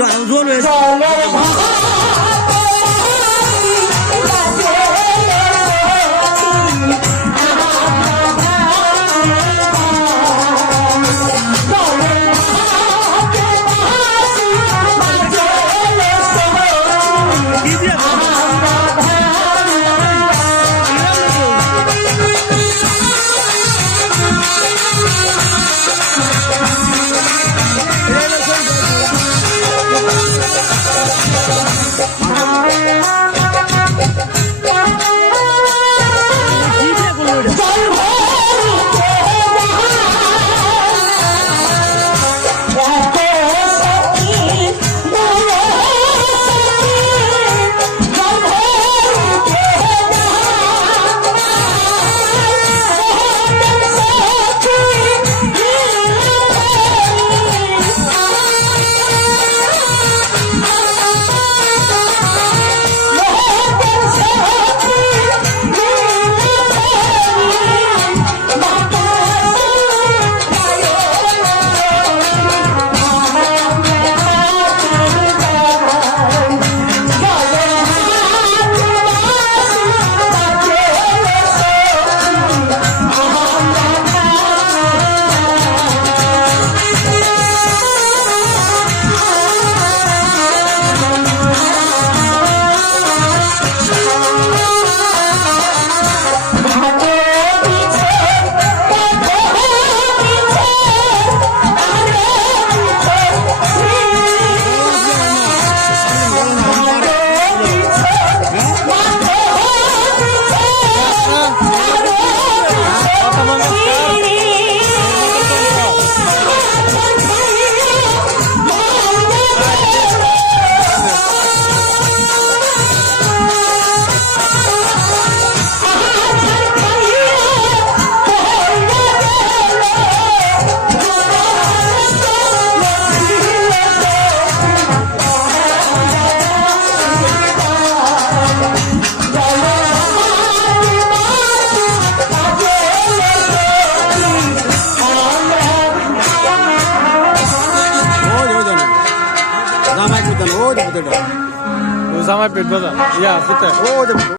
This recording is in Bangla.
敢用左腿上我的马 Thank you. জামাই কুতানো ও যে ও জামাই পেট বাজা ইয়া কোথায় ও যে